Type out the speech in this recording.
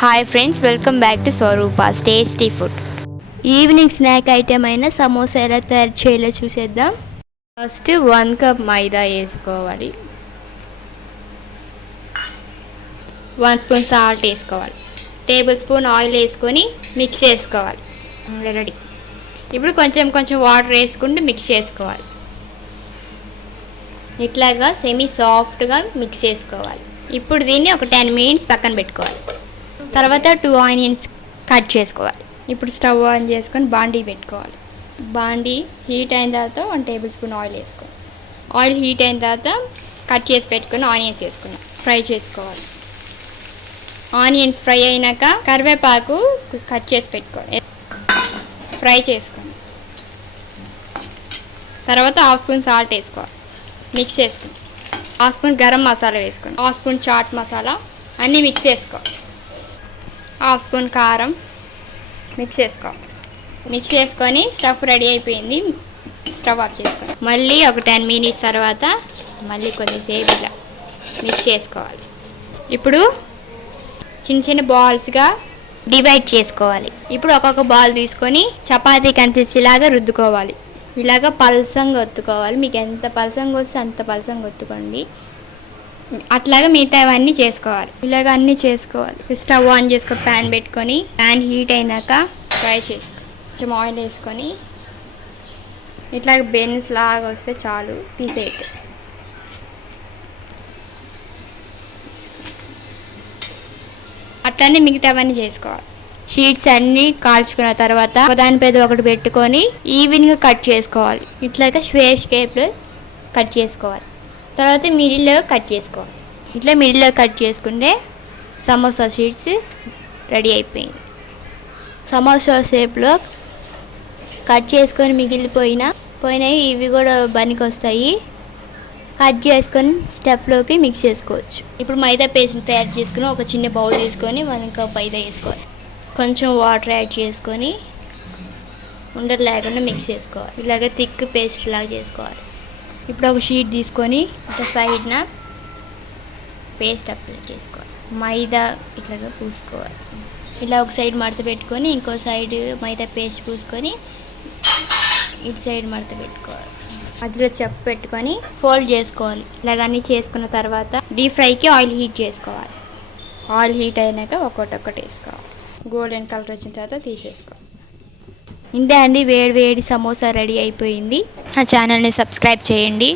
Hi friends, welcome back to Swaroopa's tasty food. Evening snack item అయిన సమోసా ఎలా తయారు చేయాలో చూసేద్దాం. ఫస్ట్ 1 కప్ మైదా వేసుకోవాలి, 1 స్పూన్ సాల్ట్ వేసుకోవాలి, టేబుల్ స్పూన్ ఆయిల్ వేసుకొని మిక్స్ చేసుకోవాలి. రెడీ. ఇప్పుడు కొంచెం కొంచెం వాటర్ వేసుకుంటూ మిక్స్ చేసుకోవాలి. ఇట్లాగా సెమీ సాఫ్ట్గా మిక్స్ చేసుకోవాలి. ఇప్పుడు దీన్ని ఒక 10 మినిట్స్ పక్కన పెట్టుకోవాలి. తర్వాత 2 ఆనియన్స్ కట్ చేసుకోవాలి. ఇప్పుడు స్టవ్ ఆన్ చేసుకొని బాండీ పెట్టుకోవాలి. బాండీ హీట్ అయిన తర్వాత 1 టేబుల్ స్పూన్ ఆయిల్ వేసుకోవాలి. ఆయిల్ హీట్ అయిన తర్వాత కట్ చేసి పెట్టుకుని ఆనియన్స్ వేసుకున్నాం, ఫ్రై చేసుకోవాలి. ఆనియన్స్ ఫ్రై అయినాక కరివేపాకు కట్ చేసి పెట్టుకోవాలి, ఫ్రై చేసుకోండి. తర్వాత 1/2 స్పూన్ సాల్ట్ వేసుకోవాలి, మిక్స్ చేసుకోండి. 1/2 స్పూన్ గరం మసాలా వేసుకోండి, 1/2 స్పూన్ చాట్ మసాలా అన్నీ మిక్స్ చేసుకోవాలి. 1/2 స్పూన్ కారం మిక్స్ చేసుకోవాలి. మిక్స్ చేసుకొని స్టఫ్ రెడీ అయిపోయింది. స్టవ్ ఆఫ్ చేసుకోవాలి. మళ్ళీ ఒక 10 మినిట్స్ తర్వాత మళ్ళీ కొద్దిసేపు ఇలా మిక్స్ చేసుకోవాలి. ఇప్పుడు చిన్న చిన్న బాల్స్గా డివైడ్ చేసుకోవాలి. ఇప్పుడు ఒక్కొక్క బాల్ తీసుకొని చపాతీ కంతిలాగా రుద్దుకోవాలి. ఇలాగ పల్సంగా ఒత్తుకోవాలి. మీకు ఎంత పల్సంగా వస్తే అంత పల్సంగా ఒత్తుకోండి. అట్లాగా మిగతావన్నీ చేసుకోవాలి. ఇలాగ అన్నీ చేసుకోవాలి. స్టవ్ ఆన్ చేసుకొని ప్యాన్ పెట్టుకొని ప్యాన్ హీట్ అయినాక ఫ్రై చేసుకో, కొంచెం ఆయిల్ వేసుకొని ఇట్లాగ బెన్స్ లాగా వస్తే చాలు, తీసేయచ్చు. అట్లనే మిగతావన్నీ చేసుకోవాలి. షీట్స్ అన్నీ కాల్చుకున్న తర్వాత దానిపై ఒకటి పెట్టుకొని ఈవెన్గా కట్ చేసుకోవాలి. ఇట్లాగా స్క్వేర్ షేప్లో కట్ చేసుకోవాలి. తర్వాత మిడిల్లో కట్ చేసుకోవాలి. ఇట్లా మిడిల్లో కట్ చేసుకుంటే సమోసా షీట్స్ రెడీ అయిపోయింది. సమోసా షేప్లో కట్ చేసుకొని పోయినాయి ఇవి కూడా బనికి వస్తాయి. కట్ చేసుకొని స్టెప్లోకి మిక్స్ చేసుకోవచ్చు. ఇప్పుడు మైదా పేస్ట్ తయారు చేసుకుని ఒక చిన్న బౌల్ తీసుకొని 1 కప్ మైదా వేసుకోవాలి. కొంచెం వాటర్ యాడ్ చేసుకొని ఉండలు లేకుండా మిక్స్ చేసుకోవాలి. ఇలాగ థిక్ పేస్ట్ లాగా చేసుకోవాలి. ఇప్పుడు ఒక షీట్ తీసుకొని ఒక సైడ్న పేస్ట్ అప్లై చేసుకోవాలి. మైదా ఇట్లాగా పూసుకోవాలి. ఇలా ఒక సైడ్ మడత పెట్టుకొని ఇంకో సైడ్ మైదా పేస్ట్ పూసుకొని ఇటు సైడ్ మడత పెట్టుకోవాలి. మధ్యలో చెప్పు పెట్టుకొని ఫోల్డ్ చేసుకోవాలి. ఇలాగన్నీ చేసుకున్న తర్వాత డీప్ ఫ్రైకి ఆయిల్ హీట్ చేసుకోవాలి. ఆయిల్ హీట్ అయినాక ఒక్కొక్కటి వేసుకోవాలి. గోల్డెన్ కలర్ వచ్చిన తర్వాత తీసేసుకోవాలి. ఇంతే అండి, వేడి వేడి సమోసా రెడీ అయిపోయింది. నా ఛానల్ని సబ్స్క్రైబ్ చేయండి.